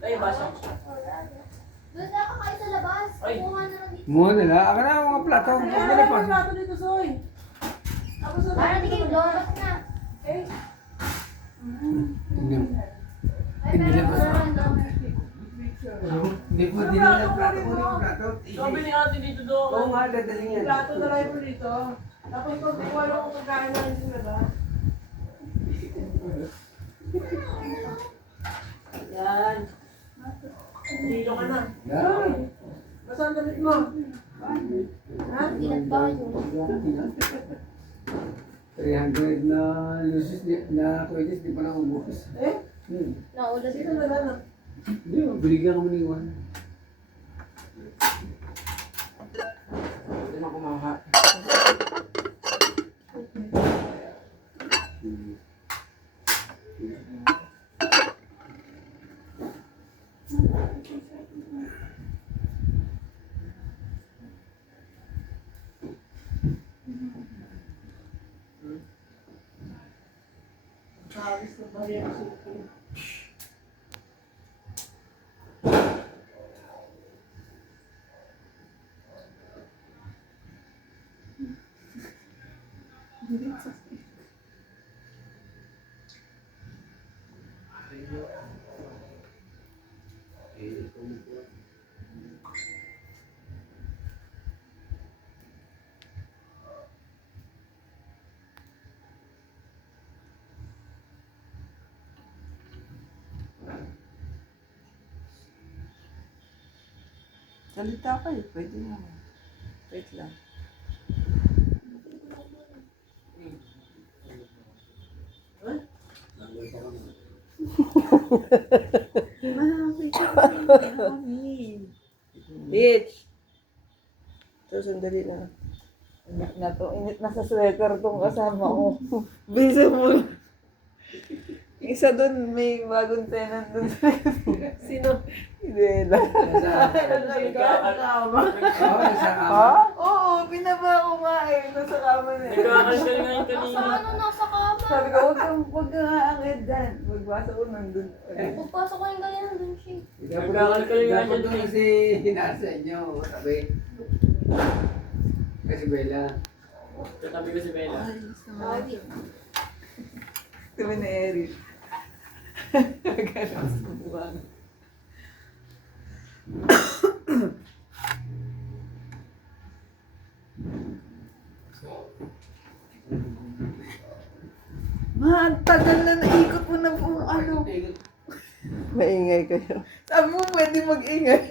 Ay, basa. Doon na kakain sa labas. Ay. Kumuha na lang dito. Muna nila. Aka na mga plato. Ay, Huwag ay, na ay, pa. plato dito, Soy. Tapos na Para di kayo lumabas na. Eh, Hindi. Ay, Hindi meron labas. ko naman doon. Hindi po din nila plato mo yung plato. Sabi ni ate dito doon. Oo nga, dadaling yan. plato na lang mo dito. Tapos kung di ko alam kung pagkain na hindi na ba? Yan. Dito ka na. Soy, nasaan damit mo? Ha? Inat ba kayo? 300 na lusis na kredits, di pa na ubus. Eh, Naulad dito na lang. Hindi, binigyan kami ni Juan. Hindi na kumaha. Ayos na ba yan? Salita kayo, pwede naman. Wait lang. Malapit ka kami. Bitch! Ito, sandali lang. Init na to. Init na sa sweater tong kasama ko. Bisa mo. Isa doon, may bagong tenant doon. Sino? Idela. Oo, sa Ha? Oo, binaba ko nga eh. Nasa kama na eh. Nagkakasal nga yung kanina. Nasa ano, nasa kama. Sabi ko, huwag ka nga angit dyan. Magbasa ko nandun. Pagpasok ko yung ganyan, doon siya. Dapat doon kasi hinasa inyo. Sabi. Kasi Bella. Katabi ko si Bella. Sabi. Sabi na Eric. Gano'n sa buwan. Ma, ang tagal na naikot mo na po ano. Maingay kayo. Sabi mo, pwede mag-ingay.